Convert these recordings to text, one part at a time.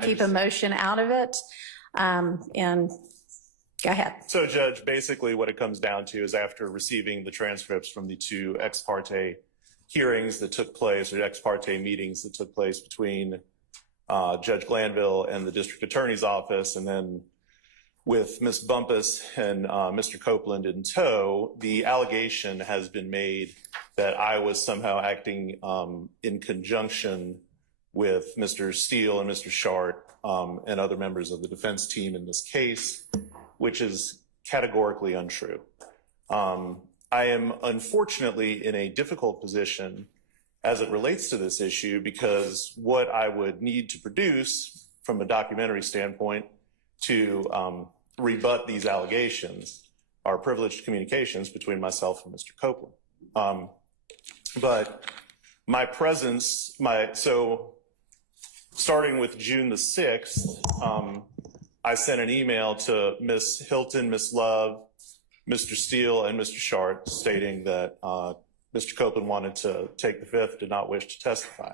and keep emotion out of it. And go ahead. So, Judge, basically what it comes down to is after receiving the transcripts from the two ex parte hearings that took place, or ex parte meetings that took place between Judge Glanville and the district attorney's office, and then with Ms. Bumpus and Mr. Copeland in tow, the allegation has been made that I was somehow acting in conjunction with Mr. Steele and Mr. Shart and other members of the defense team in this case, which is categorically untrue. I am unfortunately in a difficult position as it relates to this issue, because what I would need to produce from a documentary standpoint to rebut these allegations are privileged communications between myself and Mr. Copeland. But my presence, so starting with June the 6th, I sent an email to Ms. Hilton, Ms. Love, Mr. Steele, and Mr. Shart stating that Mr. Copeland wanted to take the fifth, did not wish to testify.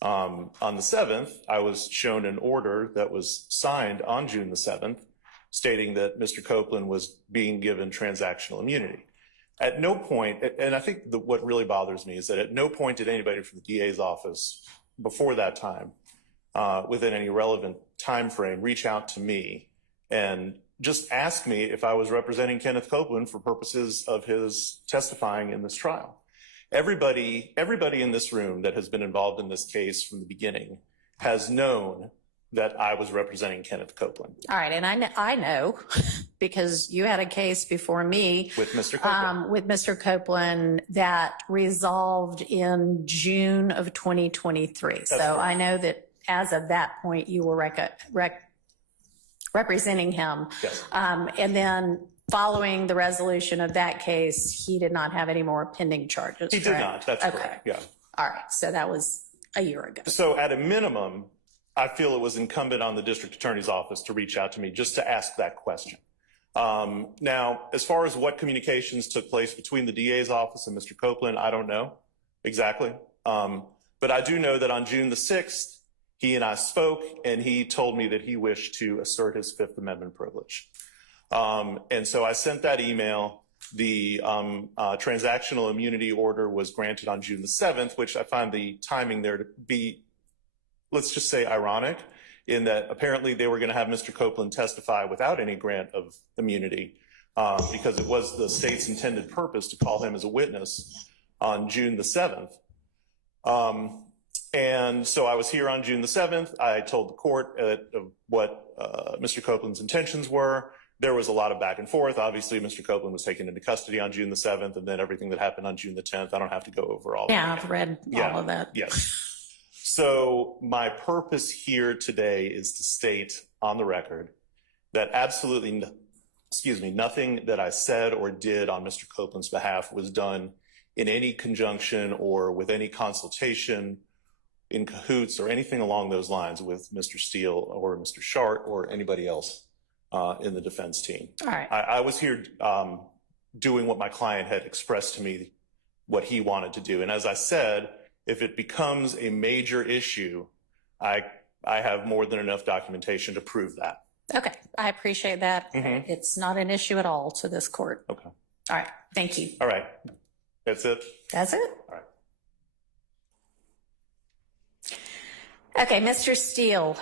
On the 7th, I was shown an order that was signed on June the 7th stating that Mr. Copeland was being given transactional immunity. At no point, and I think what really bothers me is that at no point did anybody from the DA's office before that time, within any relevant time frame, reach out to me and just ask me if I was representing Kenneth Copeland for purposes of his testifying in this trial. Everybody in this room that has been involved in this case from the beginning has known that I was representing Kenneth Copeland. All right, and I know because you had a case before me with Mr. Copeland, that resolved in June of 2023. That's so correct. I know that as of that point, you were representing him. Yes. And then following the resolution of that case, he did not have any more pending charges. He did not. That's okay. correct. Yeah. All right. So that was a year ago. So at a minimum, I feel it was incumbent on the district attorney's office to reach out to me just to ask that question. Now, as far as what communications took place between the DA's office and Mr. Copeland, I don't know exactly. But I do know that on June the 6th, he and I spoke, and he told me that he wished to assert his Fifth Amendment privilege. And so I sent that email. The transactional immunity order was granted on June the 7th, which I find the timing there to be, let's just say, ironic, in that apparently they were going to have Mr. Copeland testify without any grant of immunity because it was the state's intended purpose to call him as a witness on June the 7th. And so I was here on June the 7th. I told the court what Mr. Copeland's intentions were. There was a lot of back and forth. Obviously, Mr. Copeland was taken into custody on June the 7th, and then everything that happened on June the 10th. I don't have to go over all that. Yeah, I've read all of that. Yes. So my purpose here today is to state on the record that absolutely, nothing that I said or did on Mr. Copeland's behalf was done in any conjunction or with any consultation, in cahoots or anything along those lines with Mr. Steele or Mr. Shart or anybody else in the defense team. All right. I was here doing what my client had expressed to me, what he wanted to do. And as I said, if it becomes a major issue, I have more than enough documentation to prove that. Okay. I appreciate that. Mm-hmm. It's not an issue at all to this court. Okay. All right. Thank you. All right. That's it? That's it? All right. Okay, Mr. Steele,